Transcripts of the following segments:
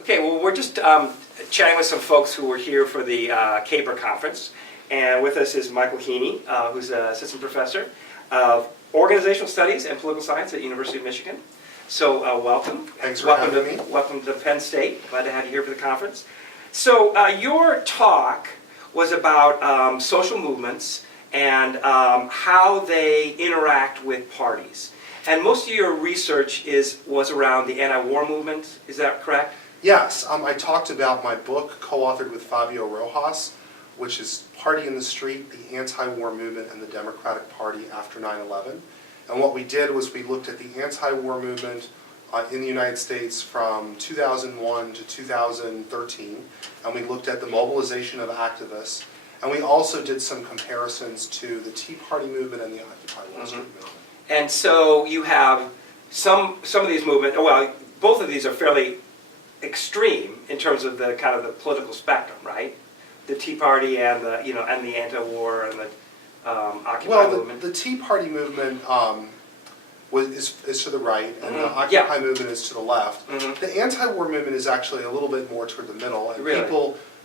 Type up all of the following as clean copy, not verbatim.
Okay, well, we're just chatting with some folks who were here for the CAPR conference, and with us is Michael Heaney, who's an assistant professor of organizational studies and political science at University of Michigan. So welcome. Thanks for having me. Welcome to Penn State. Glad to have you here for the conference. So your talk was about social movements and how they interact with parties. And most of your research was around the anti-war movement. Is that correct? Yes, I talked about my book, co-authored with Fabio Rojas, which is Party in the Street, the Anti-War Movement and the Democratic Party after 9/11. And what we did was we looked at the anti-war movement in the United States from 2001 to 2013, and we looked at the mobilization of activists, and we also did some comparisons to the Tea Party movement and the Occupy Wall Street movement. And so you have some of these movements, well, both of these are fairly extreme in terms of the kind of the political spectrum, right? The Tea Party and the and the anti-war and the Occupy movement. The Tea Party movement is to the right, and the Occupy movement is to the left. The anti-war movement is actually a little bit more toward the middle, and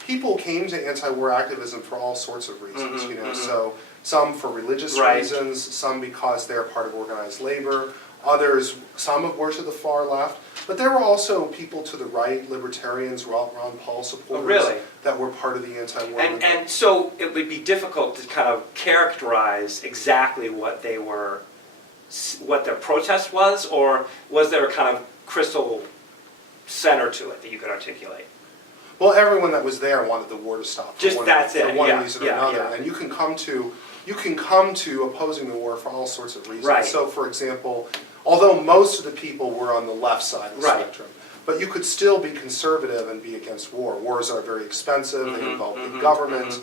people came to anti-war activism for all sorts of reasons. So some for religious reasons, some because they're part of organized labor. Others, some were to the far left, but there were also people to the right, libertarians, Ron Paul supporters, that were part of the anti-war movement. And so it would be difficult to kind of characterize exactly what they were, what their protest was, or was there a kind of crystal center to it that you could articulate? Well, everyone that was there wanted the war to stop for one reason or another, and you can come to opposing the war for all sorts of reasons. So, for example, although most of the people were on the left side of the spectrum, but you could still be conservative and be against war. Wars are very expensive. They involve big government.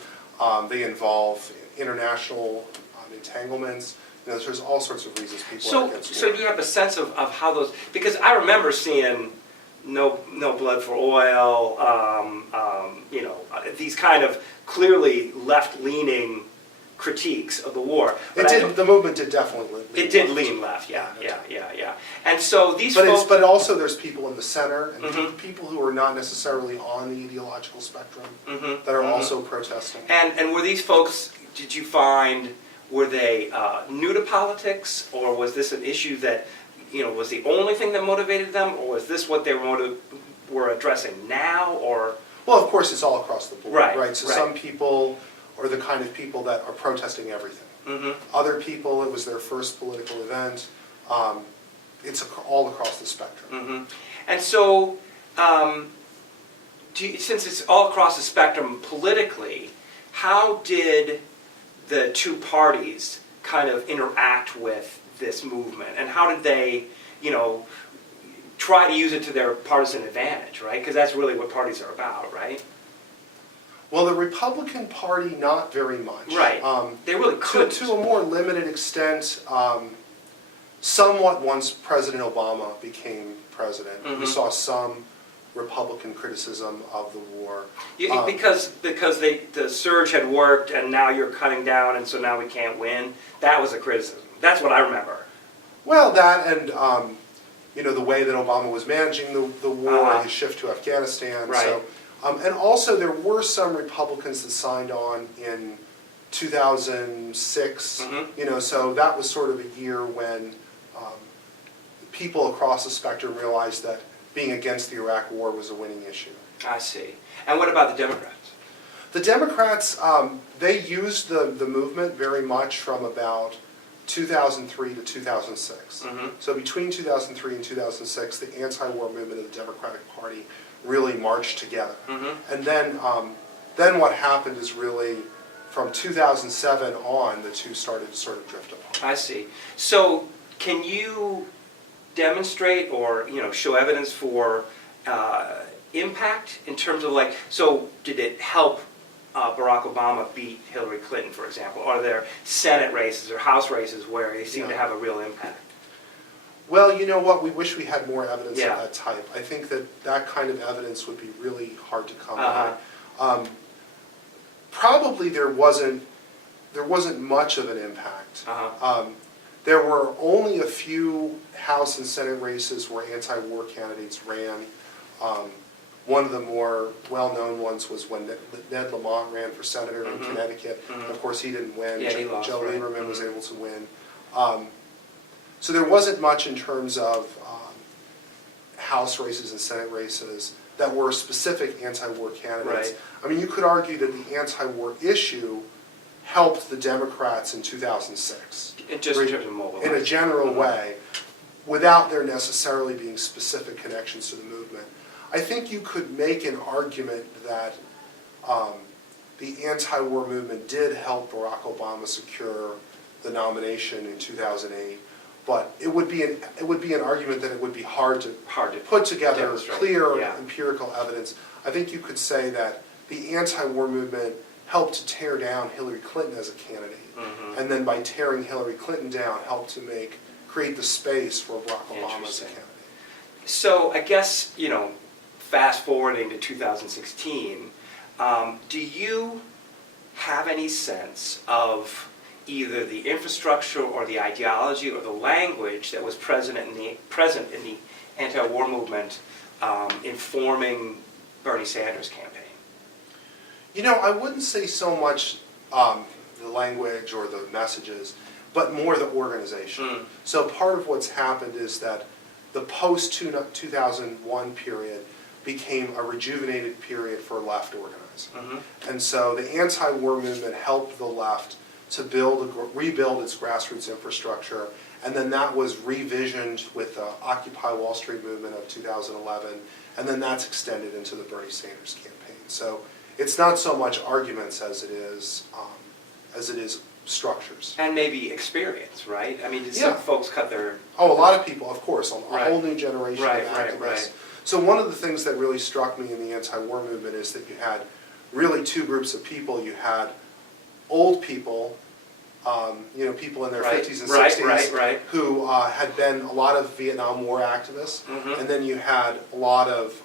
They involve international entanglements. There's all sorts of reasons people are against war. So do you have a sense of how those? Because I remember seeing no blood for oil. These kind of clearly left-leaning critiques of the war. The movement did definitely lean left. It did lean left, yeah. And so these folks... But also there's people in the center, and people who are not necessarily on the ideological spectrum that are also protesting. And were these folks, did you find, were they new to politics, or was this an issue that, was the only thing that motivated them, or was this what they were addressing now, or... Well, of course, it's all across the board, right? So some people are the kind of people that are protesting everything. Other people, it was their first political event. It's all across the spectrum. And so, since it's all across the spectrum politically, how did the two parties kind of interact with this movement? And how did they, try to use it to their partisan advantage, right? Because that's really what parties are about, right? Well, the Republican Party, not very much. Right. They really couldn't. To a more limited extent, somewhat once President Obama became president. We saw some Republican criticism of the war. Because the surge had worked, and now you're cutting down, and so now we can't win. That was a criticism. That's what I remember. Well, that and the way that Obama was managing the war, his shift to Afghanistan. So, and also there were some Republicans that signed on in 2006. So that was sort of a year when people across the spectrum realized that being against the Iraq War was a winning issue. I see. And what about the Democrats? The Democrats, they used the movement very much from about 2003 to 2006. So between 2003 and 2006, the anti-war movement of the Democratic Party really marched together. And then what happened is really from 2007 on, the two started to sort of drift apart. I see. So can you demonstrate or show evidence for impact in terms of so did it help Barack Obama beat Hillary Clinton, for example? Are there Senate races or House races where they seem to have a real impact? Well, you know what? We wish we had more evidence of that type. I think that kind of evidence would be really hard to come by. Probably there wasn't much of an impact. There were only a few House and Senate races where anti-war candidates ran. One of the more well-known ones was when Ned Lamont ran for senator in Connecticut. Of course, he didn't win. Yeah, he lost, Joe right. Lieberman was able to win. So there wasn't much in terms of House races and Senate races that were specific anti-war candidates. Right. I mean, you could argue that the anti-war issue helped the Democrats in 2006. Just in terms of mobilization. In a general way, without there necessarily being specific connections to the movement. I think you could make an argument that the anti-war movement did help Barack Obama secure the nomination in 2008, but it would be an argument that it would be hard to put together clear empirical evidence. I think you could say that the anti-war movement helped to tear down Hillary Clinton as a candidate, and then by tearing Hillary Clinton down, helped to create the space for Barack Obama as a candidate. So I guess, fast forwarding to 2016, do you have any sense of either the infrastructure or the ideology or the language that was present in the anti-war movement informing Bernie Sanders' campaign? I wouldn't say so much the language or the messages, but more the organization. So part of what's happened is that the post-2001 period became a rejuvenated period for left organizing. And so the anti-war movement helped the left to rebuild its grassroots infrastructure, and then that was revisioned with the Occupy Wall Street movement of 2011, and then that's extended into the Bernie Sanders campaign. So it's not so much arguments as it is structures. And maybe experience, right? I mean, did some folks cut their... Oh, a lot of people, of course, a whole new generation of activists. Right. So one of the things that really struck me in the anti-war movement is that you had really two groups of people. You had old people, people in their 50s and 60s who had been a lot of Vietnam War activists, and then you had a lot of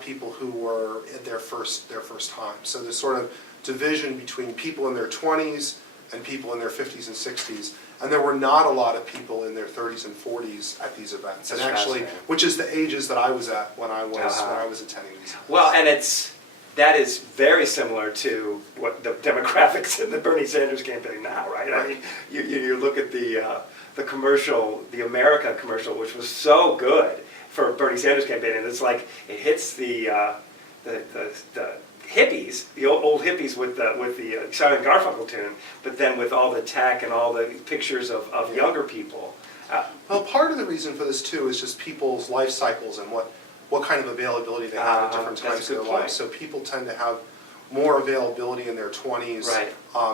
people who were at their first time. So there's sort of division between people in their 20s and people in their 50s and 60s, and there were not a lot of people in their 30s and 40s at these events. That's and actually, which is the ages that I was at when I was attending these events. Well, and that is very similar to what the demographics in the Bernie Sanders campaign now, right? I mean, you look at the commercial, the America commercial, which was so good for Bernie Sanders campaign, and it's like it hits the hippies, the old hippies with the Simon Garfunkel tune, but then with all the tech and all the pictures of younger people. Well, part of the reason for this too is just people's life cycles and what kind of availability they have at different times in their life. So people tend to have more availability in their 20s.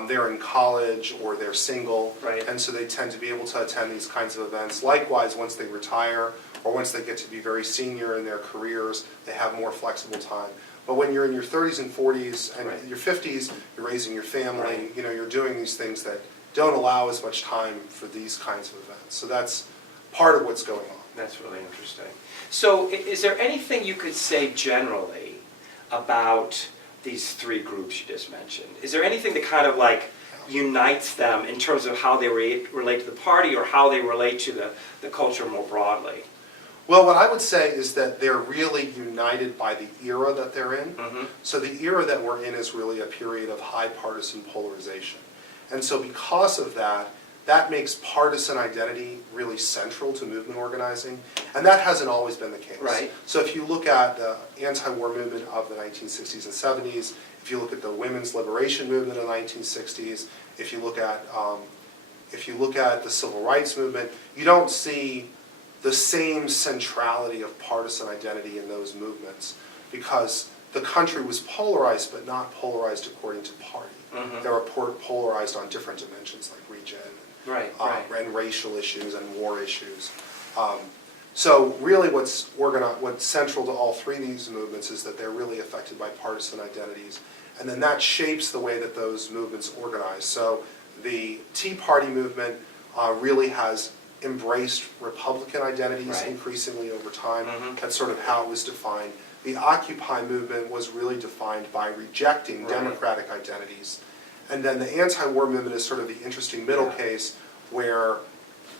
They're in college or they're single, and so they tend to be able to attend these kinds of events. Likewise, once they retire or once they get to be very senior in their careers, they have more flexible time. But when you're in your 30s and 40s and your 50s, you're raising your family, you're doing these things that don't allow as much time for these kinds of events. So that's part of what's going on. That's really interesting. So is there anything you could say generally about these three groups you just mentioned? Is there anything that kind of unites them in terms of how they relate to the party or how they relate to the culture more broadly? Well, what I would say is that they're really united by the era that they're in. So the era that we're in is really a period of high partisan polarization. And so because of that, that makes partisan identity really central to movement organizing, and that hasn't always been the case. So if you look at the anti-war movement of the 1960s and 70s, if you look at the women's liberation movement of the 1960s, if you look at the civil rights movement, you don't see the same centrality of partisan identity in those movements because the country was polarized, but not polarized according to party. They were polarized on different dimensions like region and racial issues and war issues. So really what's central to all three of these movements is that they're really affected by partisan identities, and then that shapes the way that those movements organize. So the Tea Party movement really has embraced Republican identities increasingly over time. That's sort of how it was defined. The Occupy movement was really defined by rejecting Democratic identities. And then the anti-war movement is sort of the interesting middle case where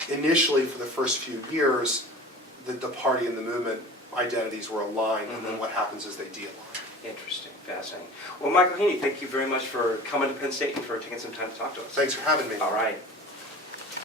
initially for the first few years the party and the movement identities were aligned, and then what happens is they de-align. Interesting, fascinating. Well, Michael Heaney, thank you very much for coming to Penn State and for taking some time to talk to us. Thanks for having me. All right.